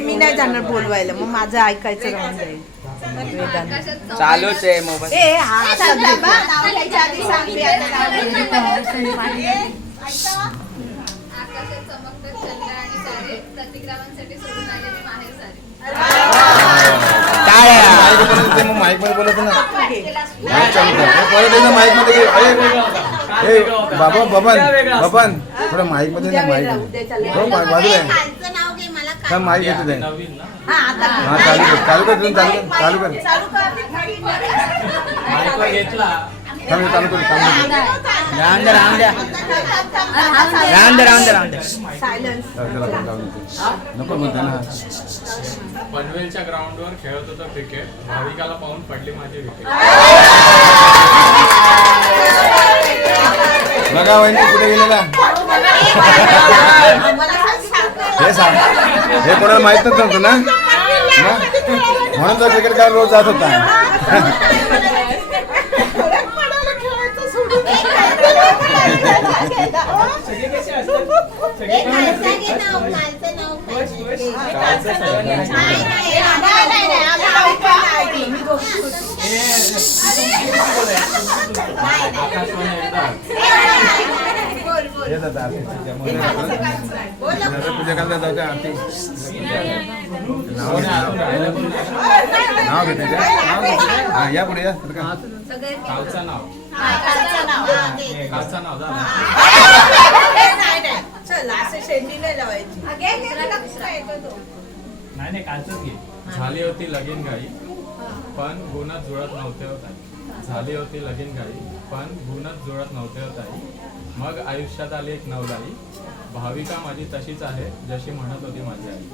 मी नाही जाणार बोलवायला, मग माझं ऐकायचं राहून जाईल. चालूच आहे मोबाईल. माईक मध्ये बोलत ना, माईक मध्ये बाबा बबन थोडं माईक मध्ये ना, माईक बाजूला माईक घेत आहे. हा चालू कर चालू कर नको बोलते ना. पनवेलच्या ग्राउंडवर खेळत होता क्रिकेट, भाविकाला पाहून पडली माझी विकेट. बघा वहिनी कुठे गेलेला हे सांग, हे कोणाला माहित नव्हतं ना, म्हणून तो क्रिकेट खेळायला रोज जात होता. पूजा करायला जाऊ आरती नाव घेते हा या पुढे या. कालचं नाव नाही कालचंच घे. झाली होती लगीन घाई पण गुणच जुळत नव्हते होत. झाली होती लगीन घाई पण गुणच जुळत नव्हते होत. मग आयुष्यात आली एक नवलाई, भाविका माझी तशीच आहे जशी म्हणत होती माझी आई.